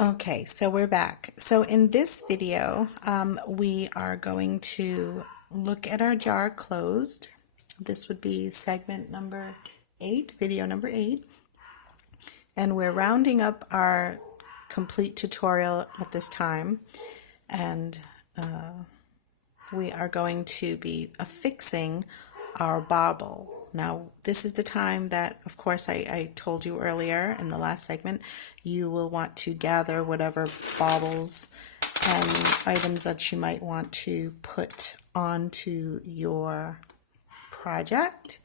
Okay, so we're back. So in this video, we are going to look at our jar closed. This would be segment number 8, video number 8. And we're rounding up our complete tutorial at this time. And we are going to be affixing our bauble. Now, this is the time that, of course, I told you earlier in the last segment, you will want to gather whatever baubles and items that you might want to put onto your project.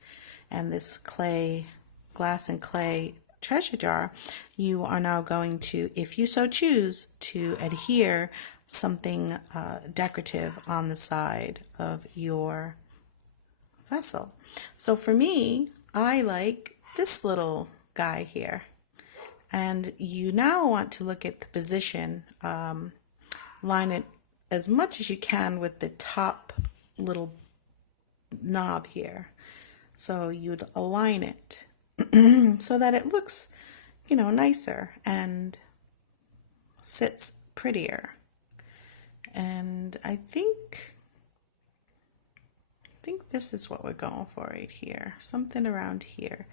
And this glass and clay treasure jar, you are now going to, if you so choose, to adhere something decorative on the side of your vessel. So for me, I like this little guy here. And you now want to look at the position, line it as much as you can with the top little knob here. So you'd align it so that it looks, nicer and sits prettier. And I think this is what we're going for right here, something around here.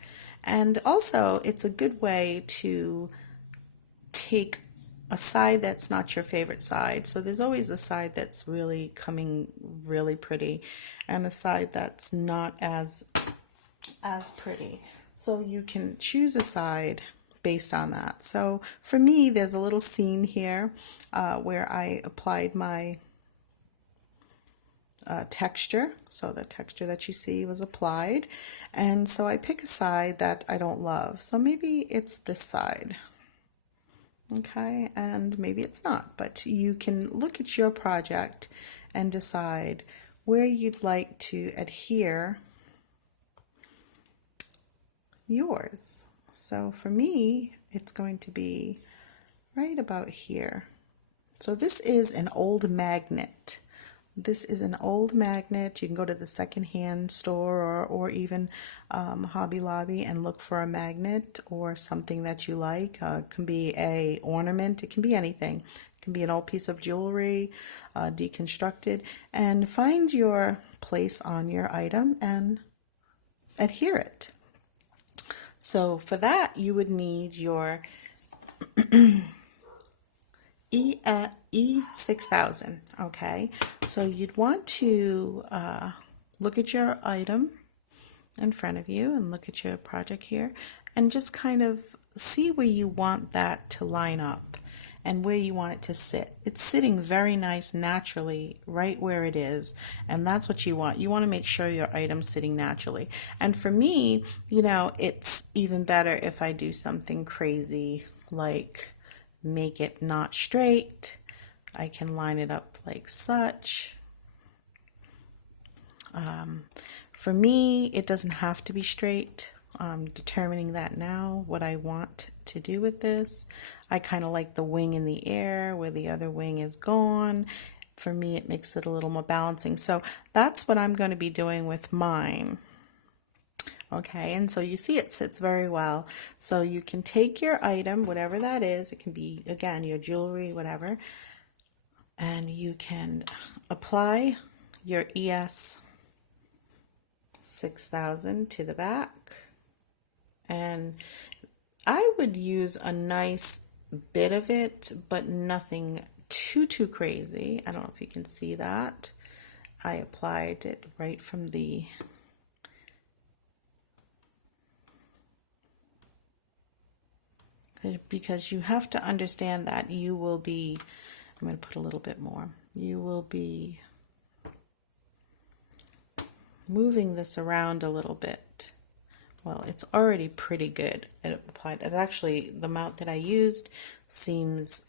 And also, it's a good way to take a side that's not your favorite side. So there's always a side that's really coming really pretty and a side that's not as pretty. So you can choose a side based on that. So for me, there's a little scene here where I applied my texture. So the texture that you see was applied. And so I pick a side that I don't love. So maybe it's this side. Okay, and maybe it's not, but you can look at your project and decide where you'd like to adhere yours. So for me, it's going to be right about here. So this is an old magnet. This is an old magnet. You can go to the secondhand store or even Hobby Lobby and look for a magnet or something that you like. It can be a ornament. It can be anything. It can be an old piece of jewelry, deconstructed. And find your place on your item and adhere it. So for that, you would need your E6000, okay? So you'd want to look at your item in front of you and look at your project here and just kind of see where you want that to line up and where you want it to sit. It's sitting very nice naturally right where it is, and that's what you want. You want to make sure your item's sitting naturally. And for me, it's even better if I do something crazy like make it not straight. I can line it up like such. For me, it doesn't have to be straight. I'm determining that now, what I want to do with this. I kind of like the wing in the air where the other wing is gone. For me, it makes it a little more balancing. So that's what I'm going to be doing with mine. Okay, and so you see it sits very well. So you can take your item, whatever that is, it can be, again, your jewelry, whatever, and you can apply your ES 6000 to the back. And I would use a nice bit of it, but nothing too crazy. I don't know if you can see that. I applied it right from the because you have to understand that you will be, I'm going to put a little bit more, you will be moving this around a little bit. Well, it's already pretty good. It applied. It's actually the amount that I used seems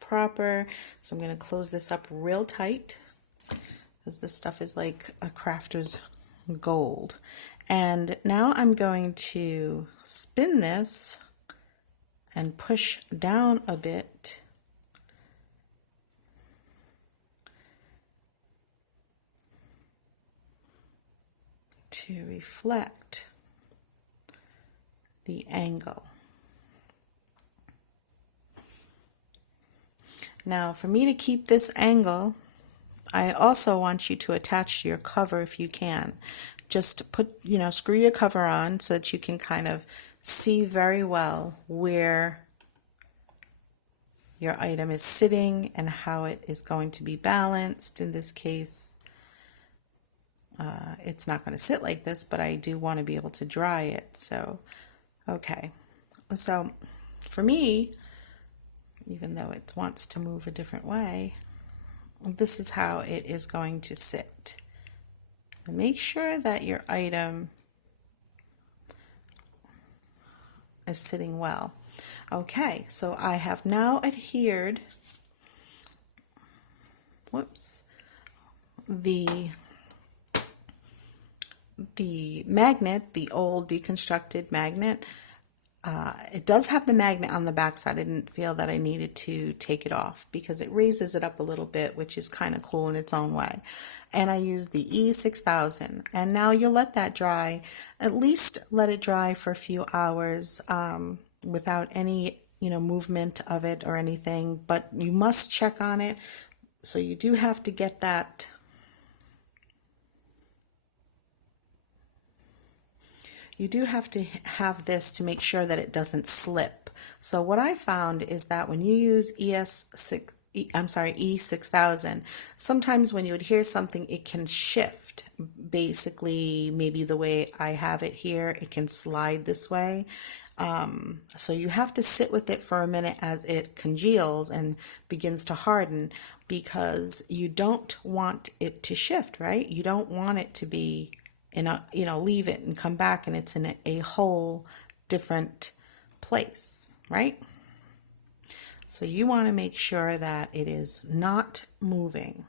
proper. So I'm going to close this up real tight because this stuff is like a crafter's gold. And now I'm going to spin this and push down a bit to reflect the angle. Now for me to keep this angle, I also want you to attach your cover if you can. Just put, screw your cover on so that you can kind of see very well where your item is sitting and how it is going to be balanced. In this case, it's not going to sit like this, but I do want to be able to dry it. So, okay. So for me, even though it wants to move a different way, this is how it is going to sit. And make sure that your item is sitting well. Okay, so I have now adhered, the magnet, the old deconstructed magnet. It does have the magnet on the back side. I didn't feel that I needed to take it off because it raises it up a little bit, which is kind of cool in its own way. And I used the E6000. And now you'll let that dry. At least let it dry for a few hours without any movement of it or anything. But you must check on it. So you do have to get that. You do have to have this to make sure that it doesn't slip. So what I found is that when you use E6000, sometimes when you adhere something, it can shift. Basically, maybe the way I have it here, it can slide this way. So you have to sit with it for a minute as it congeals and begins to harden, because you don't want it to shift, right? You don't want it to be in a, leave it and come back and it's in a whole different place, right? So you want to make sure that it is not moving.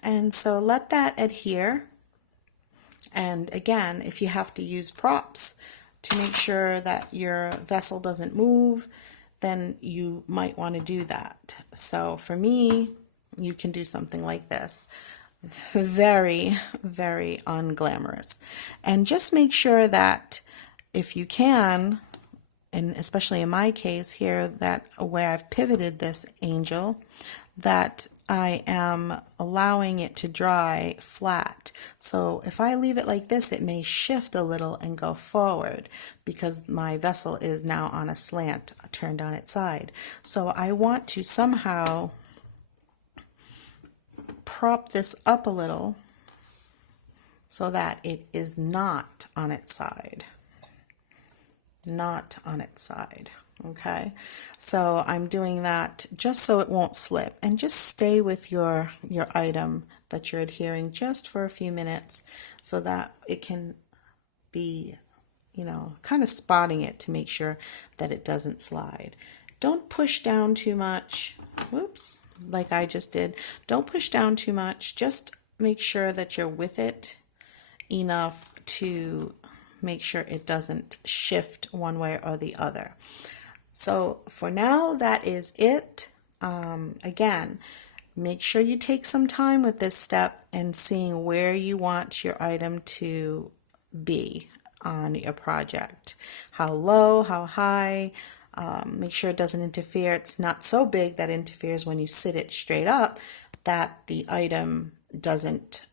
And so let that adhere. And again, if you have to use props to make sure that your vessel doesn't move, then you might want to do that. So for me, you can do something like this. Very, very unglamorous. And just make sure that if you can, and especially in my case here, that where I've pivoted this angel, that I am allowing it to dry flat. So if I leave it like this, it may shift a little and go forward because my vessel is now on a slant, turned on its side. So I want to somehow prop this up a little so that it is not on its side. Not on its side. Okay, so I'm doing that just so it won't slip, and just stay with your item that you're adhering just for a few minutes so that it can be, kind of spotting it to make sure that it doesn't slide. Don't push down too much. Whoops. Like I just did. Don't push down too much. Just make sure that you're with it enough to make sure it doesn't shift one way or the other. So for now, that is it. Again, make sure you take some time with this step and seeing where you want your item to be on your project. How low, how high. Make sure it doesn't interfere. It's not so big that it interferes when you sit it straight up that the item doesn't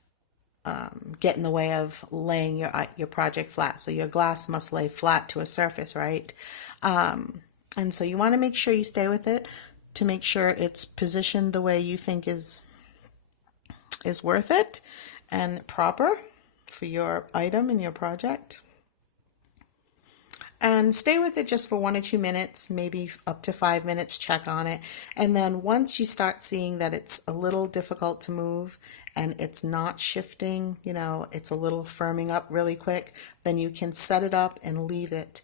get in the way of laying your project flat. So your glass must lay flat to a surface, right? And so you want to make sure you stay with it to make sure it's positioned the way you think is worth it and proper for your item and your project. And stay with it just for 1 or 2 minutes, maybe up to 5 minutes, check on it. And then once you start seeing that it's a little difficult to move and it's not shifting, it's a little firming up really quick, then you can set it up and leave it.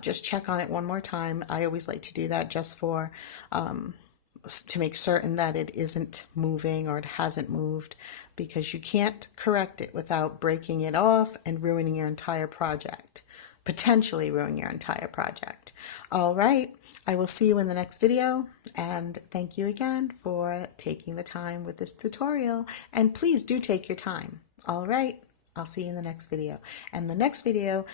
Just check on it one more time. I always like to do that just for to make certain that it isn't moving or it hasn't moved, because you can't correct it without breaking it off and ruining your entire project. Potentially ruin your entire project. All right, I will see you in the next video, and thank you again for taking the time with this tutorial, and please do take your time. All right, I'll see you in the next video. And the next video,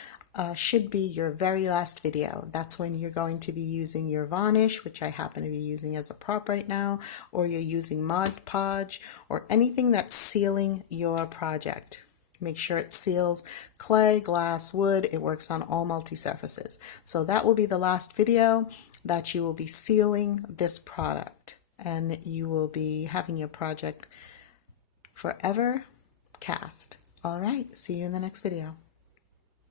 should be your very last video. That's when you're going to be using your varnish, which I happen to be using as a prop right now, or you're using Mod Podge, or anything that's sealing your project. Make sure it seals clay, glass, wood. It works on all multi-surfaces. So that will be the last video that you will be sealing this product, and you will be having your project forever cast. All right, see you in the next video.